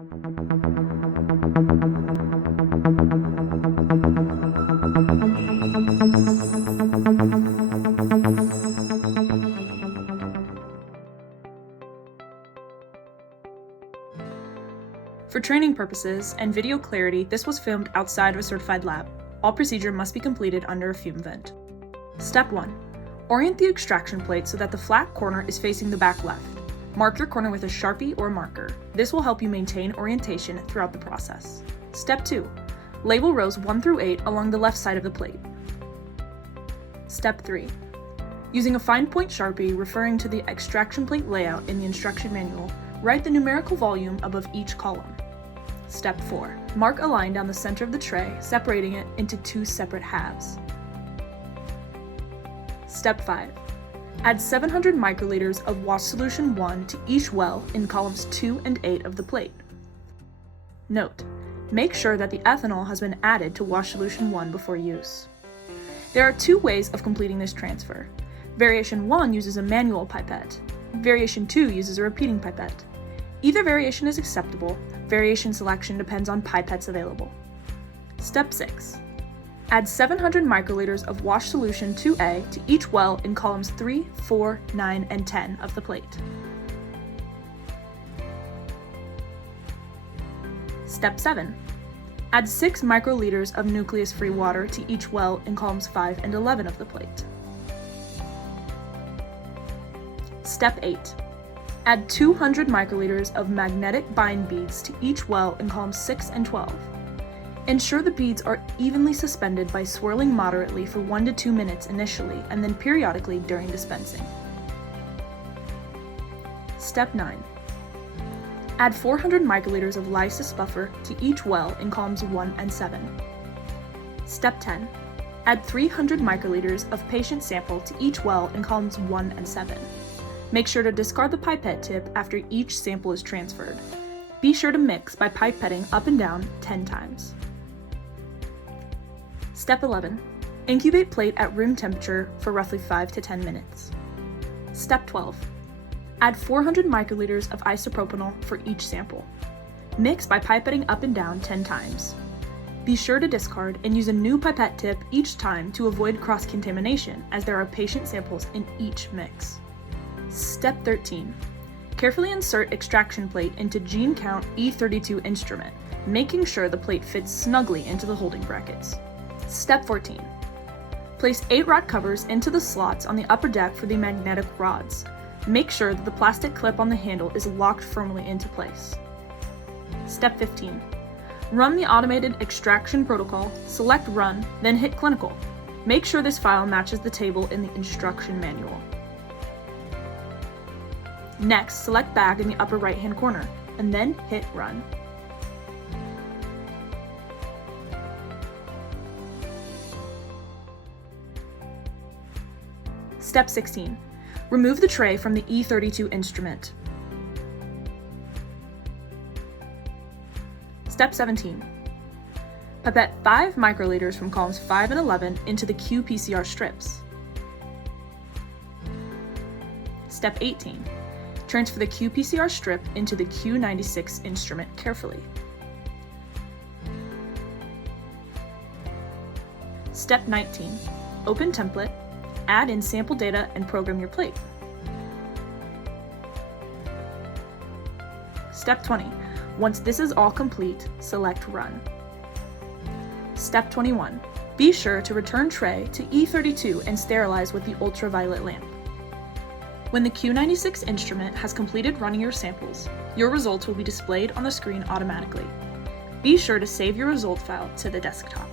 For training purposes and video clarity, this was filmed outside of a certified lab. All procedure must be completed under a fume vent. Step 1. Orient the extraction plate so that the flat corner is facing the back left. Mark your corner with a Sharpie or marker. This will help you maintain orientation throughout the process. Step 2. Label rows 1 through 8 along the left side of the plate. Step 3. Using a fine point Sharpie referring to the extraction plate layout in the instruction manual, write the numerical volume above each column. Step 4. Mark a line down the center of the tray, separating it into 2 separate halves. Step 5. Add 700 microliters of wash solution 1 to each well in columns 2 and 8 of the plate. Note: make sure that the ethanol has been added to wash solution 1 before use. There are 2 ways of completing this transfer. Variation 1 uses a manual pipette. Variation 2 uses a repeating pipette. Either variation is acceptable. Variation selection depends on pipettes available. Step 6. Add 700 microliters of wash solution 2A to each well in columns 3, 4, 9, and 10 of the plate. Step 7. Add 6 microliters of nucleus-free water to each well in columns 5 and 11 of the plate. Step 8. Add 200 microliters of magnetic bind beads to each well in columns 6 and 12. Ensure the beads are evenly suspended by swirling moderately for 1 to 2 minutes initially and then periodically during dispensing. Step 9. Add 400 microliters of lysis buffer to each well in columns 1 and 7. Step 10. Add 300 microliters of patient sample to each well in columns 1 and 7. Make sure to discard the pipette tip after each sample is transferred. Be sure to mix by pipetting up and down 10 times. Step 11. Incubate plate at room temperature for roughly 5 to 10 minutes. Step 12. Add 400 microliters of isopropanol for each sample. Mix by pipetting up and down 10 times. Be sure to discard and use a new pipette tip each time to avoid cross-contamination, as there are patient samples in each mix. Step 13. Carefully insert extraction plate into gene count E32 instrument, making sure the plate fits snugly into the holding brackets. Step 14. Place 8 rod covers into the slots on the upper deck for the magnetic rods. Make sure that the plastic clip on the handle is locked firmly into place. Step 15. Run the automated extraction protocol, select Run, then hit Clinical. Make sure this file matches the table in the instruction manual. Next, select Bag in the upper right-hand corner, and then hit Run. Step 16. Remove the tray from the E32 instrument. Step 17. Pipette 5 microliters from columns 5 and 11 into the qPCR strips. Step 18. Transfer the qPCR strip into the Q96 instrument carefully. Step 19. Open template, add in sample data, and program your plate. Step 20. Once this is all complete, select Run. Step 21. Be sure to return tray to E32 and sterilize with the ultraviolet lamp. When the Q96 instrument has completed running your samples, your results will be displayed on the screen automatically. Be sure to save your result file to the desktop.